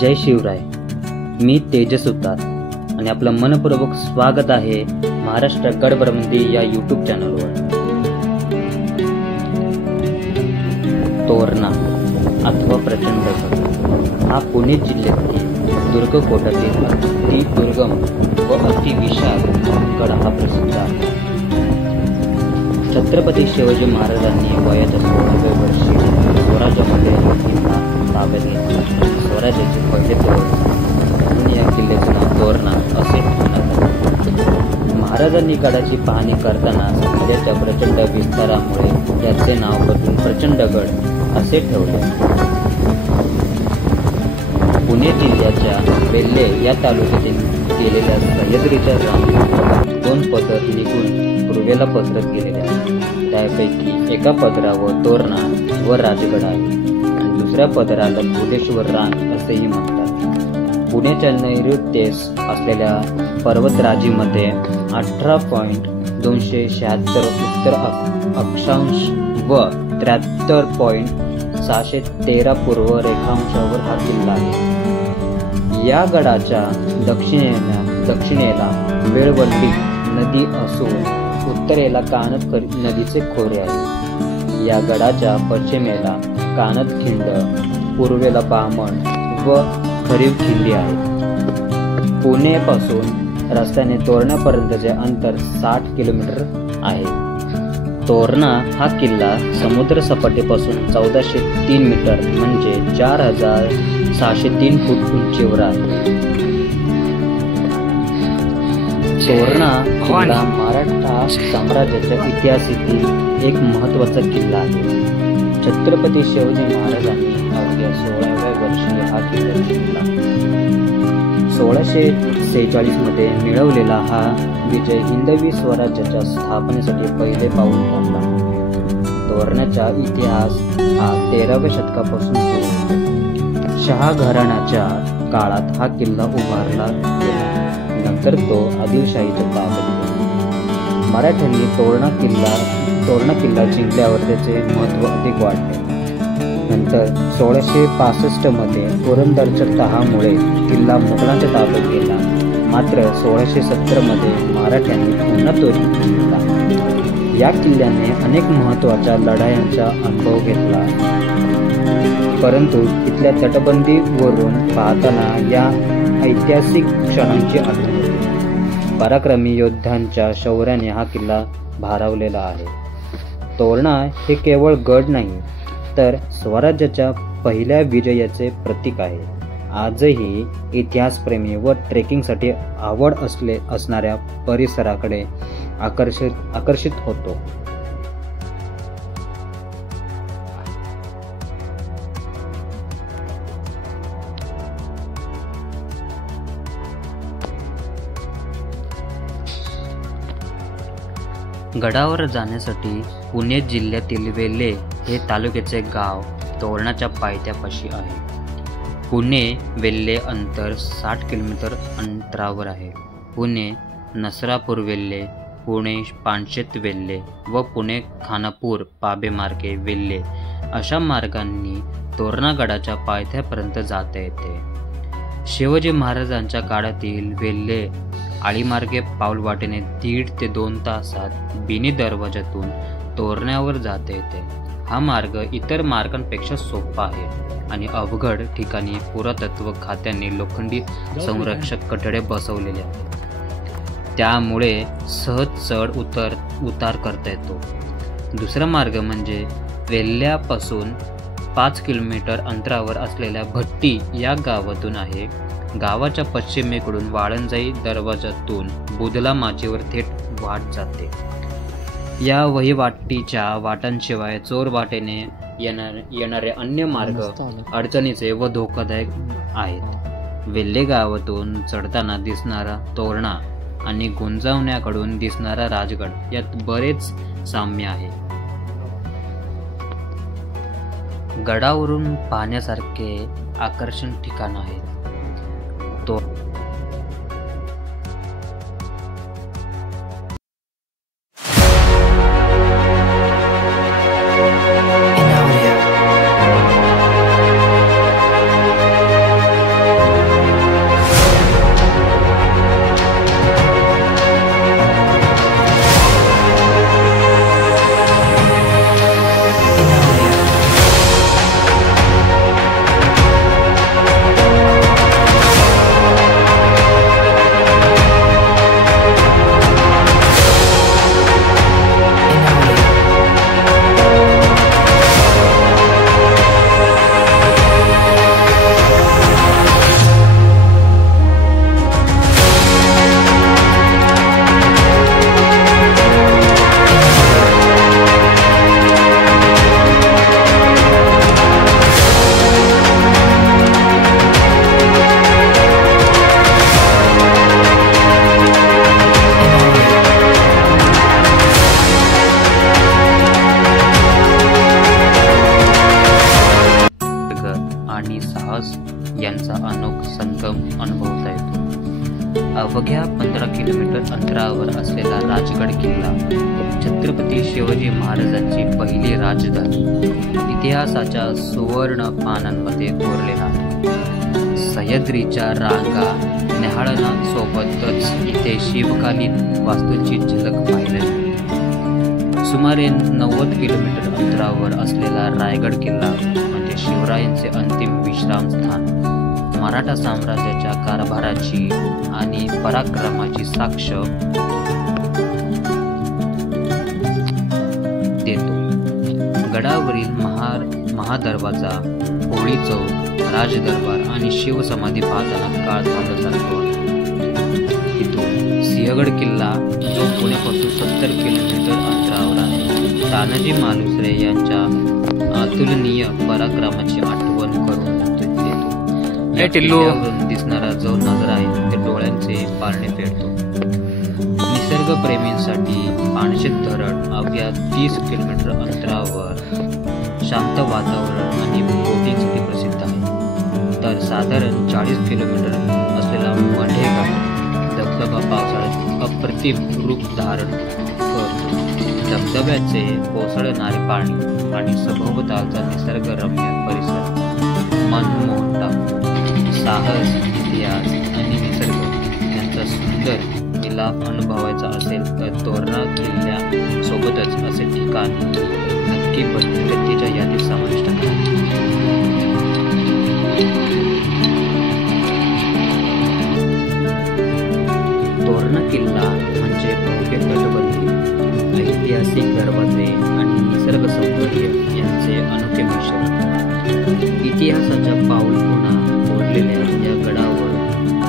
जय शिवराय. मी तेजस उतार आणि आपलं मनपूर्वक स्वागत आहे महाराष्ट्र गडबडबंदी या यूट्यूब चॅनलवर. तोरणा अथवा प्रचंडगड हा पुणे जिल्ह्यातील दुर्ग कोटातील अति दुर्गम व अति विशाल गड हा प्रसिद्ध आहे. छत्रपती शिवाजी महाराजांनी वयाच्या 16व्या वर्षी स्वराज्यामध्ये हा किल्ला ताब्यात घेतला. स्वराज्याचे पहिले तोरण म्हणून या किल्ल्याचे नाव तोरणा असे ठेवण्यात आले. महाराजांनी गडाची पाहणी करताना किल्ल्याच्या प्रचंड विस्तारामुळे याचे नाव बदलून प्रचंडगड असे ठेवले. पुणे जिल्ह्याच्या वेल्हे या तालुक्यातील गेलेल्या सह्याद्रीच्या रांगा 2 पदर निघून पूर्वेला पसरत गेलेल्या. त्यापैकी एका पदरावर तोरणा व राजगड आहे आणि दुसऱ्या पदराला भुलेश्वर रांग असेही म्हणतात. पुण्याच्या नैऋत्येस असलेल्या पर्वतराजीमध्ये 18.276 उत्तर अक्षांश व 73.613 पूर्व रेखांशावर हा किल्ला आहे. या गडाच्या दक्षिणेला वेळवंडी नदी असून उत्तरेला कानद नदीचे खोरे आहे. या गडाच्या पश्चिमेला कानद खिंड, पूर्वेला बामण व खरीव खिंडी आहे. पुणे पासून रस्त्याने तोरणापर्यंतचे अंतर 60 किलोमीटर आहे. तोरणा हा किल्ला समुद्र सपाटीपासून 1403 मीटर म्हणजे 4603 फूट उंचीवर आहे. तोरणा किल्ला मराठा साम्राज्याच्या इतिहासातील एक महत्त्वाचा किल्ला आहे. छत्रपती शिवाजी महाराजांनी अवघ्या 16व्या वर्षी हा किल्ला जिंकला. 1646 मध्ये मिळवलेला हा विजय हिंदवी स्वराज्याच्या स्थापनेसाठी पहिले पाऊल ठरला. तोरणाचा इतिहास हा 13व्या शतकापासून सुरू होतो. शहा घराण्याच्या काळात हा किल्ला उभारला गेला. नंतर तो आदिलशाहीच्या ताब्यात गेला. मराठ्यांनी तोरणा किल्ला जिंकल्यावर त्याचे महत्त्व अधिक वाढले. नंतर 1665 मध्ये पुरंदरच्या तहामुळे किल्ला मुघलांच्या ताब्यात गेला. मात्र 1670 मध्ये मराठ्यांनी पुन्हा तो जिंकला. या किल्ल्याने अनेक महत्त्वाच्या लढायांचा अनुभव घेतला. परंतु इथल्या तटबंदीवरून पाहताना या ऐतिहासिक क्षणांची आठवण होते. पराक्रमी योद्ध्यांच्या शौर्याने हा किल्ला भारावलेला आहे. तोरणा हे केवळ गड नाही तर स्वराज्याच्या पहिल्या विजयाचे प्रतीक आहे. आजही इतिहासप्रेमी व ट्रेकिंगसाठी आवड असणाऱ्या परिसराकडे आकर्षित होतो. गडावर जाण्यासाठी पुणे जिल्ह्यातील वेल्हे हे तालुक्याचे गाव तोरणाच्या पायथ्यापाशी आहे. पुणे वेल्हे अंतर 60 किलोमीटर अंतरावर आहे. पुणे नसरापूर वेल्हे, पुणे पानशेत वेल्हे व पुणे खानापूर पाबे मार्गे वेल्हे अशा मार्गांनी तोरणा गडाच्या पायथ्यापर्यंत जाता येते. शिवाजी महाराजांच्या काळातील वेल्हे आळीमार्गे पाऊलवाटेने 1.5 ते 2 तासात बिनी दरवाजातून तोरण्यावर जाता येते. हा मार्ग इतर मार्गांपेक्षा सोपा आहे आणि अवघड ठिकाणी पुरातत्व खात्याने लोखंडी संरक्षक कठडे बसवलेले आहेत. त्यामुळे सहज चढ उतार करता येतो. दुसरा मार्ग म्हणजे वेल्ह्यापासून 5 किलोमीटर अंतरावर असलेल्या भट्टी या गावातून आहे. गावाच्या पश्चिमेकडून वाळंजाई दरवाजातून बुधला माचीवर थेट वाट जाते. या वहिवाटीच्या वाटांशिवाय चोर वाटेने येणारे अन्य मार्ग अडचणीचे व धोकादायक आहेत. वेल्हे गावातून चढताना दिसणारा तोरणा आणि गुंजावण्याकडून दिसणारा राजगड यात बरेच साम्य आहे. गडावरून पाहण्यासारखे आकर्षण ठिकाण आहेत. तो निसर्गाचा अनोख संगम अनुभवता येतो. अवघ्या 15 किलोमीटर अंतरावर असलेला राजगड किल्ला छत्रपती शिवाजी महाराजांची पहिली राजधानी इतिहासाच्या सुवर्ण पानांमध्ये कोरलेला आहे. सह्याद्रीच्या रांगा न्याहाळण्यासोबतच इथे शिवकालीन वास्तूंची झलक पाहायला मिळते. सुमारे 90 किलोमीटर अंतरावर असलेला रायगड किल्ला म्हणजे शिवरायांचे अंतिम विश्रामस्थान, मराठा साम्राज्याच्या कारभाराची आणि पराक्रमाची साक्ष देतो. गडावरील महादरवाजा, होळी चौक, राजदरबार आणि शिवसमाधी पाहताना काळ थांबल्यासारखं वाटतं. इथून सिंहगड किल्ला जो पुण्यापासून 70 किलोमीटर अंतरावर आहे, तानाजी मालुसरे यांच्या अतुलनीय पराक्रमाची आठवण करून देतो. या किल्ल्यावरून दिसणारा जो नजारा आहे ते डोळ्यांचे पारणे फेडतो. निसर्गप्रेमींसाठी पाणशेत धरण अवघ्या 30 किलोमीटर अंतरावर शांत वातावरण आणि बोटिंगसाठी प्रसिद्ध आहे. तर साधारण 40 किलोमीटर असलेला मढेघाट धबधबा पावसाळ्यात अप्रतिम रूप धारण करतो. धबधब्याचे कोसळणारे पाणी आणि सभोवतालचा निसर्गरम्य परिसर मनमोहन टाकतो. साहस, इतिहास आणि निसर्ग यांचा सुंदर मिलाप अनुभवायचा असेल तर तोरणा किल्ल्यासोबतच असे ठिकाण नक्की व्यक्तीच्या यादीत समाविष्ट करा. तोरणा किल्ला म्हणजे भव्य तटबंदी, ऐतिहासिक दरवाजे आणि निसर्ग सौंदर्य यांचे अनोखे मिश्रण. इतिहासाच्या पाऊलखुणा कोरलेल्या या गडावर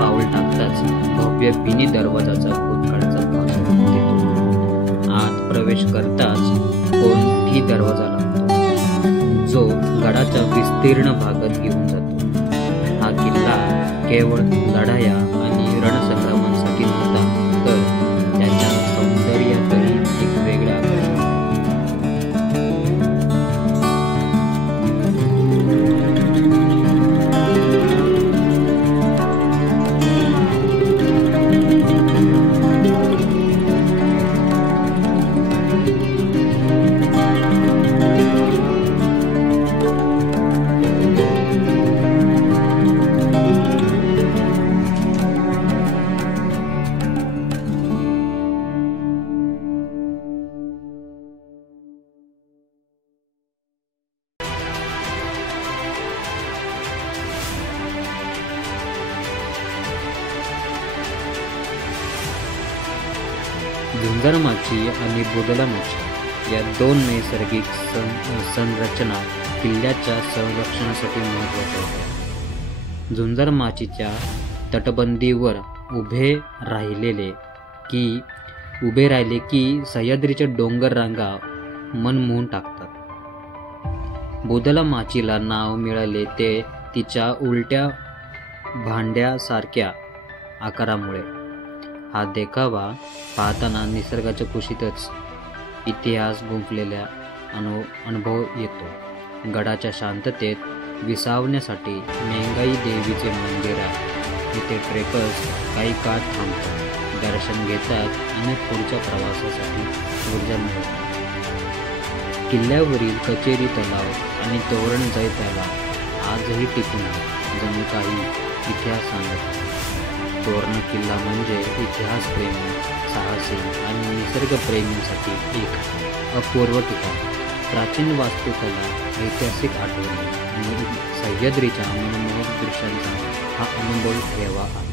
पाऊल टाकताच भव्य बिनी दरवाजाचा भूतकाळाचा भाग देतो. आत प्रवेश करताच कोणती दरवाजा लागतो जो गडाच्या विस्तीर्ण भागात घेऊन जातो. हा किल्ला केवळ लढाया आणि रणसंग्रामांसाठी नव्हता, तर त्याच्या सौंदर्यातही एक वेगळा आकर्षण. झुंजारमाची आणि बोदलामाची या दोन नैसर्गिक संरचना किल्ल्याच्या संरक्षणासाठी महत्त्वाच्या होत्या. झुंजारमाचीच्या तटबंदीवर उभे राहिले की सह्याद्रीच्या डोंगर रांगा मनमोहून टाकतात. बोदलामाचीला नाव मिळाले ते तिच्या उलट्या भांड्यासारख्या आकारामुळे. हा देखावा पाहताना निसर्गाच्या कुशीतच इतिहास गुंफलेला अनुभव येतो. गडाच्या शांततेत विसावण्यासाठी मेंगाई देवीचे मंदिर आहे. इथे ट्रेकर्स काही काळ थांबतात, दर्शन घेतात आणि पुढच्या प्रवासासाठी ऊर्जा मिळवतात. किल्ल्यावरील कचेरी तलाव आणि तोरणजाई तलाव आजही टिकून आहे, जणू काही इतिहास सांगत आहे. तोरणा किल्ला म्हणजे इतिहासप्रेमी, साहसी आणि निसर्गप्रेमींसाठी एक अपूर्व ठिकाण. प्राचीन वास्तुकला, ऐतिहासिक आठवणी आणि सह्याद्रीच्या मनमोहक दृश्यांचा हा अनुभव घ्यावा आहे.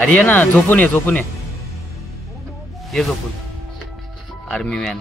अरे ये ना, झोपून ये ये झोपून. Army man.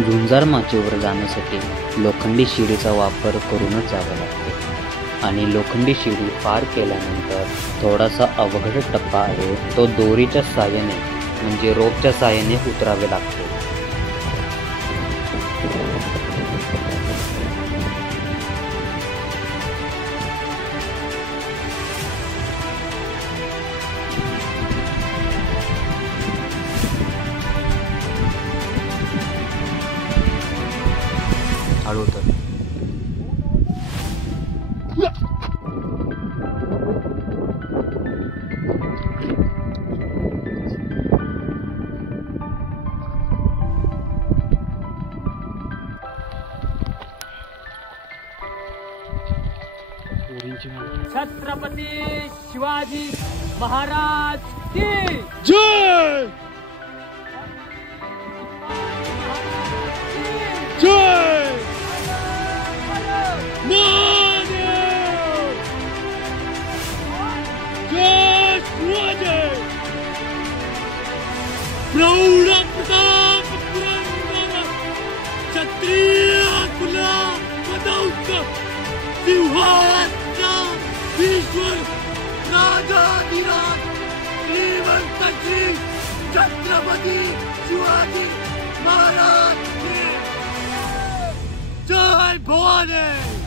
झुंजार माचीवर जाण्यासाठी लोखंडी शिडीचा वापर करूनच जावे लागते आणि लोखंडी शिडी पार केल्यानंतर थोडासा अवघड टप्पा आहे, तो दोरीच्या साहाय्याने म्हणजे रोपच्या साहाय्याने उतरावे लागते. हळू उतर. छत्रपती शिवाजी महाराज की जय जय महादेव जय शिवाजी प्रौढ प्रताप पुरंदर क्षत्रिय कुला पदौक सिंहाचा ईश्वर राजाधिराज श्रीमंत श्री छत्रपती शिवाजी महाराज की जय भवानी.